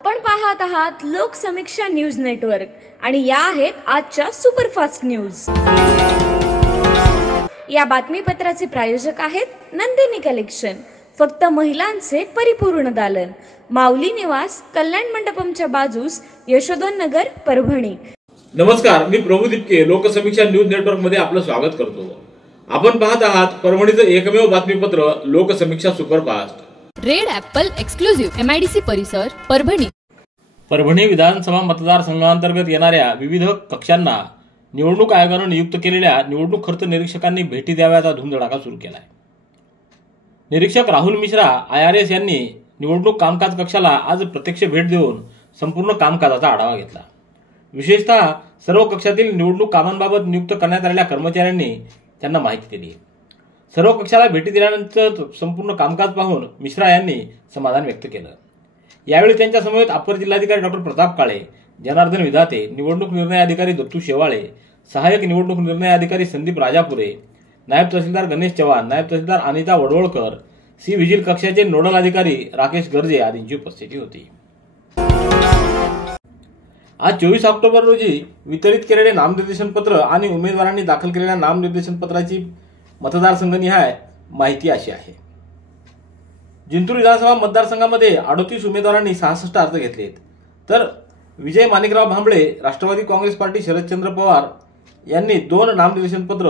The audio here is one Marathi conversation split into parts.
आपण पाहत आहात लोकसमीक्षा न्यूज नेटवर्क आणि या आहेत आजच्या सुपरफास्ट न्यूज। या बातमीपत्राचे प्रायोजक आहेत नंदिनी कलेक्शन, फक्त महिलांचे परिपूर्ण दालन, माऊली निवास, कल्याण मंडपमच्या बाजूस, यशोधन नगर, परभणी। नमस्कार, मी प्रभू दिपके लोकसमीक्षा न्यूज नेटवर्क मध्ये आपलं स्वागत करतो। आपण पाहत आहात परभणीचं एकमेव बातमीपत्र Loksamiksha superfast. Red Apple exclusive MIDC परिसर, परभणी। परभणी विधानसभा मतदारसंघांतर्गत येणाऱ्या विविध कक्षांना निवडणूक आयोगाने नियुक्त केलेल्या निवडणूक खर्च निरीक्षकांनी भेटी द्याव्याचा धुमधडाका सुरू केलाय। निरीक्षक राहुल मिश्रा IRS यांनी निवडणूक कामकाज कक्षाला आज प्रत्यक्ष भेट देऊन संपूर्ण कामकाजाचा आढावा घेतला। विशेषतः सर्व कक्षातील निवडणूक कामांबाबत नियुक्त करण्यात आलेल्या कर्मचाऱ्यांनी त्यांना माहिती दिली। सर्व कक्षाला भेटी दिल्यानंतर संपूर्ण कामकाज पाहून मिश्रा यांनी समाधान व्यक्त केलं। यावेळी त्यांच्या समवेत अपर जिल्हाधिकारी डॉक्टर प्रताप काळे, जनार्दन विधाते, निवडणूक निर्णय अधिकारी दत्तू शेवाळे, सहाय्यक निवडणूक निर्णय अधिकारी संदीप राजापुरे, नायब तहसीलदार गणेश चव्हाण, नायब तहसीलदार अनिता वडवळकर, सी व्हिजिल कक्षाचे नोडल अधिकारी राकेश गर्जे आदींची उपस्थिती होती। आज 24 ऑक्टोबर रोजी वितरित केलेले नामनिर्देशन पत्र आणि उमेदवारांनी दाखल केलेल्या नामनिर्देशन पत्राची मतदारसंघनिहाय माहिती अशी आहे। जिंतूर विधानसभा मतदारसंघामध्ये 38 उमेदवारांनी 66 अर्ज घेतलेत, तर विजय माणिकराव भांबळे, राष्ट्रवादी काँग्रेस पार्टी, शरदचंद्र पवार यांनी 2 नामनिर्देशन पत्र,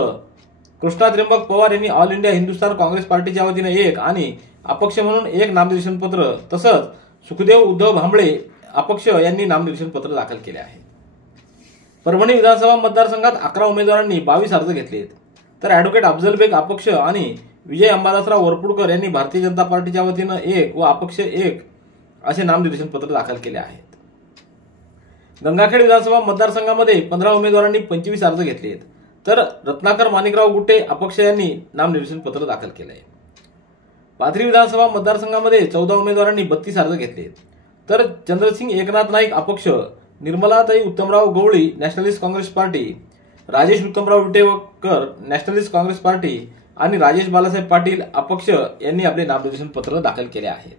कृष्णा त्र्यंबक पवार यांनी ऑल इंडिया हिंदुस्थान काँग्रेस पार्टीच्या वतीने 1 आणि अपक्ष म्हणून 1 नामनिर्देशन पत्र, तसंच सुखदेव उद्धव भांबळे अपक्ष यांनी नामनिर्देशन पत्र दाखल केले आहे। परभणी विधानसभा मतदारसंघात 11 उमेदवारांनी 22 अर्ज घेतलेत, तर ॲडव्होकेट अफजल बेग अपक्ष आणि विजय अंबादासराव वरपुडकर यांनी भारतीय जनता पार्टीच्या वतीने 1 व अपक्ष 1 असे नामनिर्देशन पत्र दाखल केले आहेत। गंगाखेड विधानसभा मतदारसंघामध्ये 15 उमेदवारांनी 25 अर्ज घेतलेत, तर रत्नाकर माणिकराव गुट्टे अपक्ष यांनी नामनिर्देशन पत्र दाखल केले आहे। पाथरी विधानसभा मतदारसंघामध्ये 14 उमेदवारांनी 32 अर्ज घेतलेत, तर चंद्रसिंग एकनाथ नाईक अपक्ष, निर्मलाताई उत्तमराव गवळी नॅशनलिस्ट काँग्रेस पार्टी, राजेश उत्तमराव विटेकर नॅशनलिस्ट काँग्रेस पार्टी आणि राजेश बालासाहेब पाटील अपक्ष यांनी आपले नामनिर्देशन पत्र दाखल केले आहेत।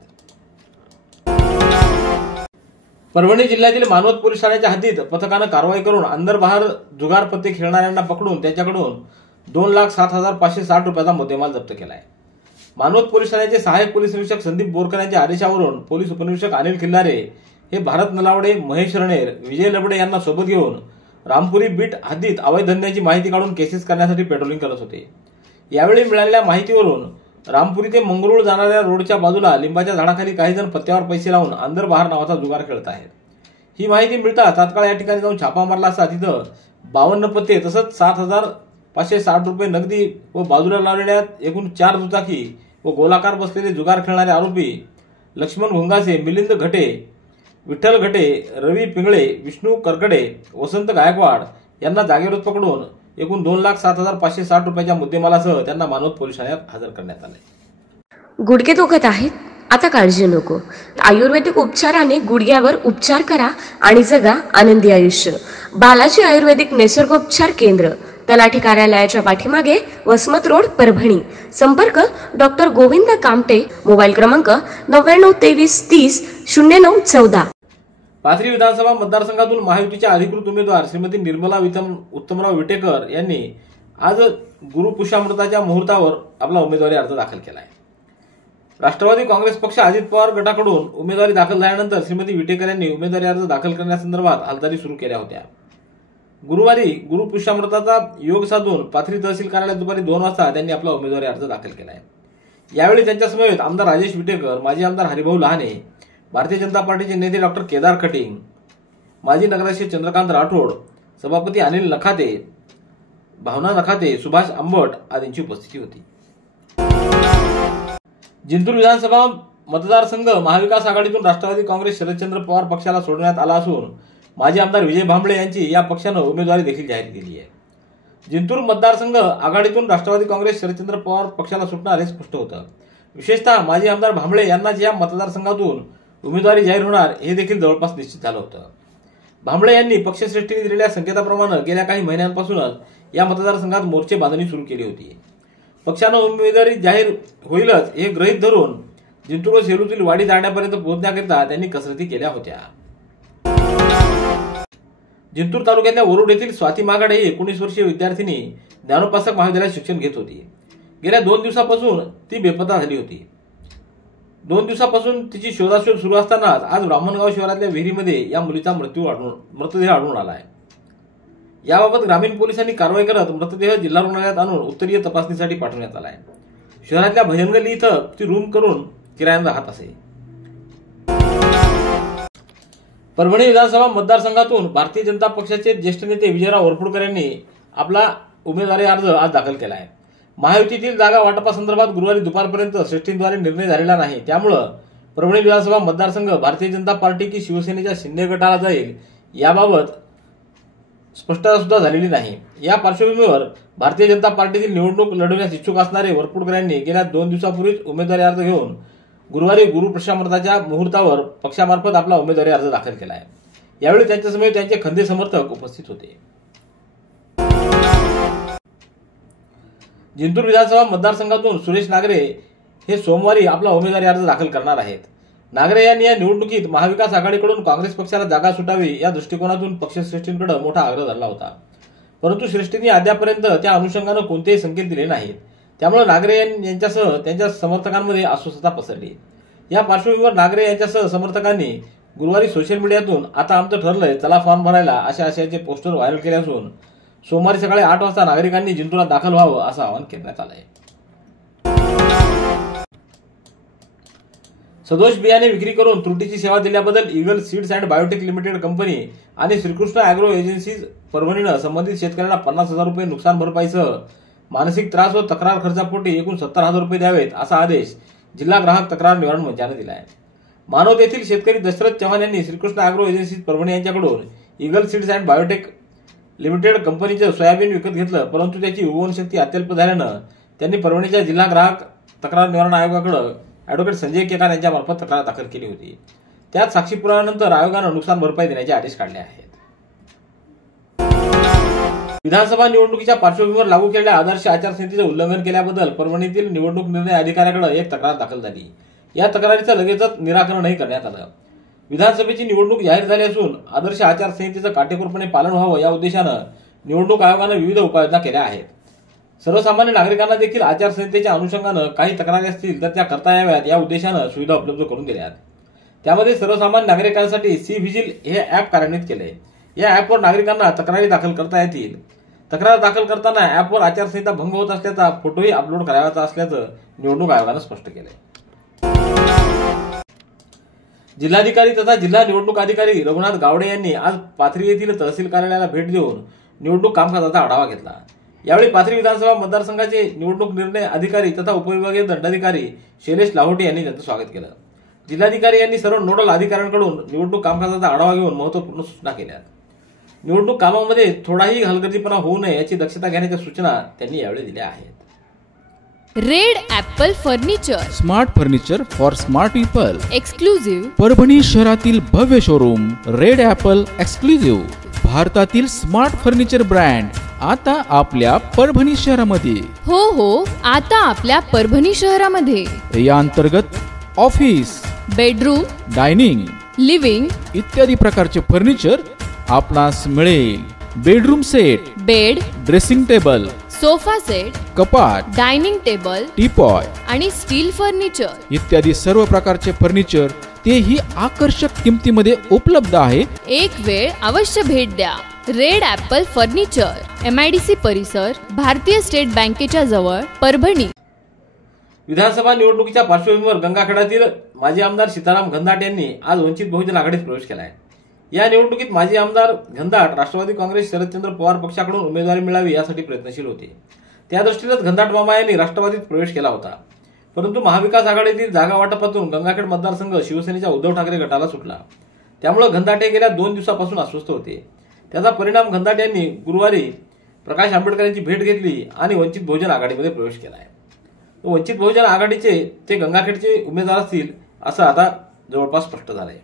परभणी जिल्ह्यातील मानवत पोलीस ठाण्याच्या हद्दीत पथकानं कारवाई करून अंदर-बाहेर जुगार पत्ते खेळणाऱ्यांना पकडून त्यांच्याकडून 2,07,560 रुपयाचा मुद्देमाल जप्त केला आहे। मानवत पोलीस ठाण्याचे सहाय्यक पोलीस निरीक्षक संदीप बोरकर यांच्या आदेशावरून पोलीस उपनिरीक्षक अनिल खिल्लारे हे भारत नलावडे, महेश रणेर, विजय लबडे यांना सोबत घेऊन रामपुरी बीट हद्दीत अवैध धंद्याची माहिती काढून केसेस करण्यासाठी पेट्रोलिंग करत होते। यावेळी मिळालेल्या माहितीवरून रामपुरी ते मंगरुळ जाणाऱ्या रोडच्या बाजूला लिंबाच्या झाडाखाली काही जण पत्त्यावर पैसे लावून अंदर बाहेर नावाचा जुगार खेळत आहेत। ही माहिती मिळता तात्काळ या ठिकाणी जाऊन छापा मारला असता तिथं 52 पत्ते तसंच 7,560 रुपये नगदी व बाजूला लावलेल्या एकूण 4 दुचाकी व गोलाकार बसलेले जुगार खेळणारे आरोपी लक्ष्मण घोंगासे, मिलिंद घटे, विठ्ठल घटे, रवी पिंगळे, विष्णू करकडे, वसंत गायकवाड यांना जागेवरच पकडून एकूण 2,07,560 रुपयाच्या मुद्देमालासह त्यांना मानवत पोलीस ठाण्यात हजर करण्यात आले। गुडघे दुखत आहेत? आता काळजी नको। आयुर्वेदिक उपचाराने गुडघ्यावर उपचार करा आणि जगा आनंदी आयुष्य। बालाजी आयुर्वेदिक निसर्गोपचार केंद्र, तलाठी कार्यालयाच्या पाठीमागे, वसमत रोड, परभणी। संपर्क डॉक्टर गोविंद कामटे, मोबाईल क्रमांक 9923300914। पाथरी विधानसभा मतदारसंघातून महायुतीच्या अधिकृत उमेदवार श्रीमती निर्मला उत्तमराव विटेकर यांनी आज गुरुपुष्यामृताच्या मुहूर्तावर आपला उमेदवारी अर्ज दाखल केला आहे। राष्ट्रवादी काँग्रेस पक्ष अजित पवार गटाकडून उमेदवारी दाखल झाल्यानंतर श्रीमती विटेकर यांनी उमेदवारी अर्ज दाखल करण्यासंदर्भात हालचाली सुरू केल्या होत्या। गुरुवारी गुरुपुष्यामृताचा योग साधून पाथरी तहसील कार्यालयात दुपारी 2 वाजता त्यांनी आपला उमेदवारी अर्ज दाखल केला आहे। यावेळी त्यांच्या समवेत आमदार राजेश विटेकर, माजी आमदार हरिभाऊ लहाने, भारतीय जनता पार्टीचे नेते डॉक्टर केदार खटिंग, माजी नगराध्यक्ष चंद्रकांत राठोड, सभापती अनिल नखाते, भावना नखाते, सुभाष आंबट आदींची उपस्थिती होती। जिंतूर विधानसभा मतदारसंघ महाविकास आघाडीतून राष्ट्रवादी काँग्रेस शरदचंद्र पवार पक्षाला सोडण्यात आला असून माजी आमदार विजय भांबळे यांची या पक्षानं उमेदवारी देखील जाहीर केली आहे। जिंतूर मतदारसंघ आघाडीतून राष्ट्रवादी काँग्रेस शरदचंद्र पवार पक्षाला सुटणार हे स्पष्ट होतं। विशेषतः माजी आमदार भांबळे यांनाच या मतदारसंघातून उमेदवारी जाहीर होणार हे देखील जवळपास निश्चित झालं होतं। भांबळे यांनी पक्षश्रेष्ठीने दिलेल्या संकेताप्रमाणे गेल्या काही महिन्यांपासूनच या मतदारसंघात मोर्चे बांधणी सुरू केली होती। पक्षानं उमेदवारी जाहीर होईलच हे गृहीत धरून जिंतूर व सेलूतील वाडी जाण्यापर्यंत पोहोचण्याकरिता त्यांनी कसरती केल्या होत्या. जिंतूर तालुक्यातल्या वरुड येथील स्वाती मागाडे ही 19 वर्षीय विद्यार्थिनी ज्ञानोपासक महाविद्यालयात शिक्षण घेत होती. गेल्या 2 दिवसापासून ती बेपत्ता झाली होती. 2 दिवसापासून तिची शोधाशोध सुरू असतानाच आज ब्राह्मणगाव शिवारातल्या विहिरीमध्ये या मुलीचा मृतदेह आढळून आला आहे. याबाबत ग्रामीण पोलिसांनी कारवाई करत मृतदेह जिल्हा रुग्णालयात आणून उत्तरीय तपासणीसाठी पाठवण्यात आला आहे. शहरातल्या भजनगल्ली इथं ती रूम करून किरायाने राहत असे. परभणी विधानसभा मतदारसंघातून भारतीय जनता पक्षाचे ज्येष्ठ नेते विजयराव वरपुडकर यांनी आपला उमेदवारी अर्ज आज दाखल केला आहे. महायुतीतील जागा वाटपासंदर्भात गुरुवारी दुपारपर्यंत श्रेष्ठींद्वारे निर्णय झालेला नाही. त्यामुळे परभणी विधानसभा मतदारसंघ भारतीय जनता पार्टी की शिवसेनेच्या शिंदे गटाला जाईल याबाबत स्पष्टता सुद्धा झालेली नाही. या पार्श्वभूमीवर भारतीय जनता पार्टीतील निवडणूक लढवण्यास इच्छुक असणारे वरपुडकर यांनी गेल्या 2 दिवसापूर्वीच उमेदवारी अर्ज घेऊन गुरुवारी गुरुप्रशामृताच्या मुहूर्तावर पक्षामार्फत आपला उमेदवारी अर्ज दाखल केला आहे. यावेळी त्यांच्यासमोर त्यांचे खंदे समर्थक उपस्थित होते. जिंतूर विधानसभा मतदारसंघातून सुरेश नागरे हे सोमवारी आपला उमेदवारी अर्ज दाखल करणार आहेत. नागरे यांनी या निवडणुकीत महाविकास आघाडीकडून काँग्रेस पक्षाला जागा सुटावी या दृष्टिकोनातून पक्षश्रेष्ठींकडे मोठा आग्रह धरला होता. परंतु श्रेष्ठींनी अद्यापर्यंत त्या अनुषंगानं कोणतेही संकेत दिले नाहीत. त्यामुळे नागरे यांच्यासह त्यांच्या समर्थकांमध्ये अस्वस्थता पसरली. या पार्श्वभूमीवर नागरे यांच्यासह समर्थकांनी गुरुवारी सोशल मीडियातून आता आमचं ठरलंय, चला फॉर्म भरायला अशा आशयाचे पोस्टर व्हायरल केले असून सोमवारी सकाळी 8 वाजता नागरिकांनी जिंतूरात दाखल व्हावं असं आवाहन करण्यात आलंय. सदोष बियाणे विक्री करून त्रुटीची सेवा दिल्याबद्दल eagle seeds and biotech limited company आणि श्रीकृष्ण अॅग्रो एजन्सीज परभणीनं संबंधित शेतकऱ्यांना 50,000 रुपये नुकसान भरपाईसह मानसिक त्रास व तक्रार खर्चापोटी एकूण 70,000 रुपये द्यावेत असा आदेश जिल्हा ग्राहक तक्रार निवारण मंचाने दिला आहे. मानवत येथील शेतकरी दशरथ चव्हाण यांनी श्रीकृष्ण अॅग्रो एजन्सीज परभणी यांच्याकडून eagle seeds and biotech limited कंपनीचं सोयाबीन विकत घेतलं, परंतु त्याची उगवणशक्ती अत्यल्प झाल्यानं त्यांनी परभणीच्या जिल्हा ग्राहक तक्रार निवारण आयोगाकडे ॲडव्होकेट संजय केकार यांच्यामार्फत तक्रार दाखल केली होती. त्यात साक्षी पुराव्यानंतर आयोगानं नुकसान भरपाई देण्याचे आदेश काढले आहेत. विधानसभा निवडणुकीच्या पार्श्वभूमीवर लागू केलेल्या आदर्श आचारसंहितेचे उल्लंघन केल्याबद्दल परभणीतील निवडणूक निर्णय अधिकाऱ्याकडे एक तक्रार दाखल झाली. या तक्रारीचं लगेचच निराकरणही करण्यात आलं. विधानसभेची निवडणूक जाहीर झाली असून आदर्श आचारसंहितेचं काटेकोरपणे पालन व्हावं या उद्देशानं निवडणूक आयोगानं विविध उपाययोजना केल्या आहेत. सर्वसामान्य नागरिकांना देखील आचारसंहितेच्या अनुषंगानं काही तक्रारी असतील तर त्या करता याव्यात या उद्देशानं सुविधा उपलब्ध करून दिल्यात. त्यामध्ये सर्वसामान्य नागरिकांसाठी सी व्हिजिल हे ॲप कार्यान्वित केले. या ॲपवर नागरिकांना तक्रारी दाखल करता येतील. तक्रार दाखल करताना ॲपवर आचारसंहिता भंग होत असल्याचा फोटोही अपलोड करायचा असल्याचं निवडणूक आयोगानं स्पष्ट केलंय. जिल्हाधिकारी तथा जिल्हा निवडणूक अधिकारी रघुनाथ गावडे यांनी आज पाथरी येथील तहसील कार्यालयाला भेट देऊन निवडणूक कामकाजाचा आढावा घेतला. यावेळी पाथरी विधानसभा मतदारसंघाचे निवडणूक निर्णय अधिकारी तथा उपविभागीय दंडाधिकारी शैलेश लाहोटी यांनी त्यांचं स्वागत केलं. जिल्हाधिकारी यांनी सर्व नोडल अधिकाऱ्यांकडून निवडणूक कामकाजाचा आढावा घेऊन महत्त्वपूर्ण सूचना केल्या. निवडणूक कामामध्ये थोडाही हलगर्जीपणा होऊ नये याची दक्षता घेण्याच्या सूचना त्यांनी यावेळी दिल्या आहेत. Red Apple furniture, smart furniture for smart people, exclusive Parbhani शहरातील भव्य शोरूम रेड ॲपल एक्सक्लुझिव्ह, भारतातील स्मार्ट फर्निचर ब्रँड आता आपल्या परभणी शहरामध्ये. हो, आता आपल्या परभणी शहरामध्ये. या अंतर्गत ऑफिस, बेडरूम, डायनिंग, लिव्हिंग इत्यादी प्रकारचे फर्निचर आपणास मिळेल. Bedroom set, bed, dressing table, sofa set, कपाट, डायनिंग टेबल, टीपॉय आणि स्टील फर्निचर इत्यादी सर्व प्रकारचे फर्निचर तेही आकर्षक किमतीमध्ये उपलब्ध आहे. एक वेळ अवश्य भेट द्या. रेड ॲपल फर्निचर, MIDC परिसर, भारतीय स्टेट बँकेच्या जवळ, परभणी. विधानसभा निवडणुकीच्या पार्श्वभूमीवर गंगाखेडातील माजी आमदार सीताराम घनदाट यांनी आज वंचित बहुजन आघाडीत प्रवेश केला आहे. या निवडणुकीत माजी आमदार घनदाट राष्ट्रवादी काँग्रेस शरदचंद्र पवार पक्षाकडून उमेदवारी मिळावी यासाठी प्रयत्नशील होते. त्या दृष्टीनेच घनदाट मामा यांनी राष्ट्रवादीत प्रवेश केला होता. परंतु महाविकास आघाडीतील जागा वाटपातून गंगाखेड मतदारसंघ शिवसेनेच्या उद्धव ठाकरे गटाला सुटला. त्यामुळे घनदाट हे गेल्या 2 दिवसापासून अस्वस्थ होते. त्याचा परिणाम घनदाट यांनी गुरुवारी प्रकाश आंबेडकर यांची भेट घेतली आणि वंचित बहुजन आघाडीमध्ये प्रवेश केला आहे. वंचित बहुजन आघाडीचे ते गंगाखेडचे उमेदवार असतील असं आता जवळपास स्पष्ट झालंय.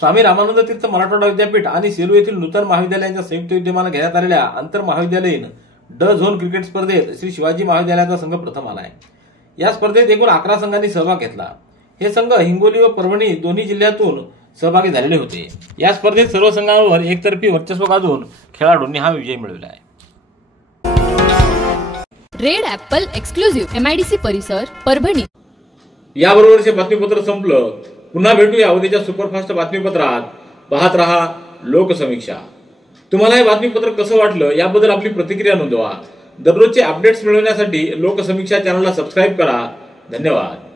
स्वामी रामानंद तीर्थ मराठवाडा विद्यापीठ आणि सेलू येथील नूतन महाविद्यालयांच्या संयुक्त विद्यमानं घेण्यात आलेल्या आंतर महाविद्यालयीन ड झोन क्रिकेट स्पर्धेत श्री शिवाजी महाविद्यालयाचा संघ प्रथम आला आहे. या स्पर्धेत एकूण 11 संघांनी सहभाग घेतला। हे संघ हिंगोली व परभणी दोन्ही जिल्ह्यातून सहभागी झालेले होते। या स्पर्धेत सर्व संघांवर एकतर्फी वर्चस्व गाजवून खेळाडूंनी हा विजय मिळवला आहे। रेड ॲपल एक्सक्लुझिव्ह MIDC परिसर परभणी। याबरोबरचे बातमीपत्र संपलं। पुन्हा भेटूया उद्याच्या सुपरफास्ट बातमीपत्रात। पाहत रहा लोकसमीक्षा। तुम्हाला हे बातमीपत्र कसं वाटलं याबद्दल आपली प्रतिक्रिया नोंदवा। दररोजचे अपडेट्स मिळवण्यासाठी लोकसमीक्षा चॅनलला सबस्क्राईब करा। धन्यवाद।